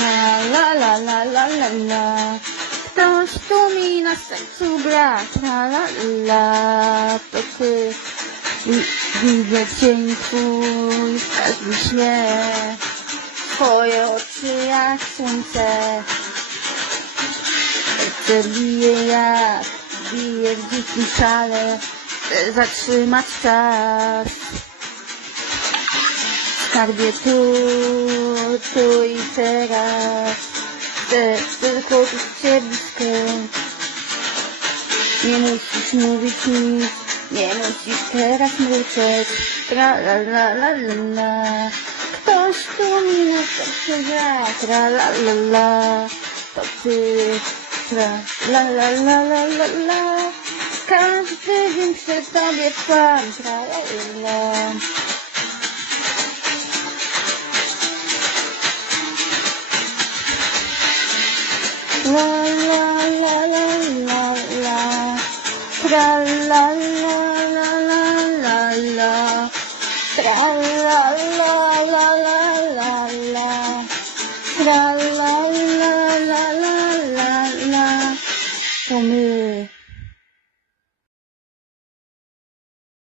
La la la la la la. Ktoś tu mi na sercu gra. Tra la la. To ty. Widzę cień twój w każdym śnie. Twoje oczy jak słońce. Serce bije jak bije w dzikim szale. Chcę zatrzymać czas. Skarbie tu, tu i teraz. Chcę tylko czuć cię blisko. Nie musisz mówić nic, nie musisz teraz mruczeć. Tra la la la la la. Ktoś tu mi na serce gra. Tra la la la. To ty. Tra la la la la la la. Każdy dzień przy tobie trwam. Tra la la. La la la la la la. Tra la la la la la la. Tra la la la la la la. Tra la la la la la la. 我们。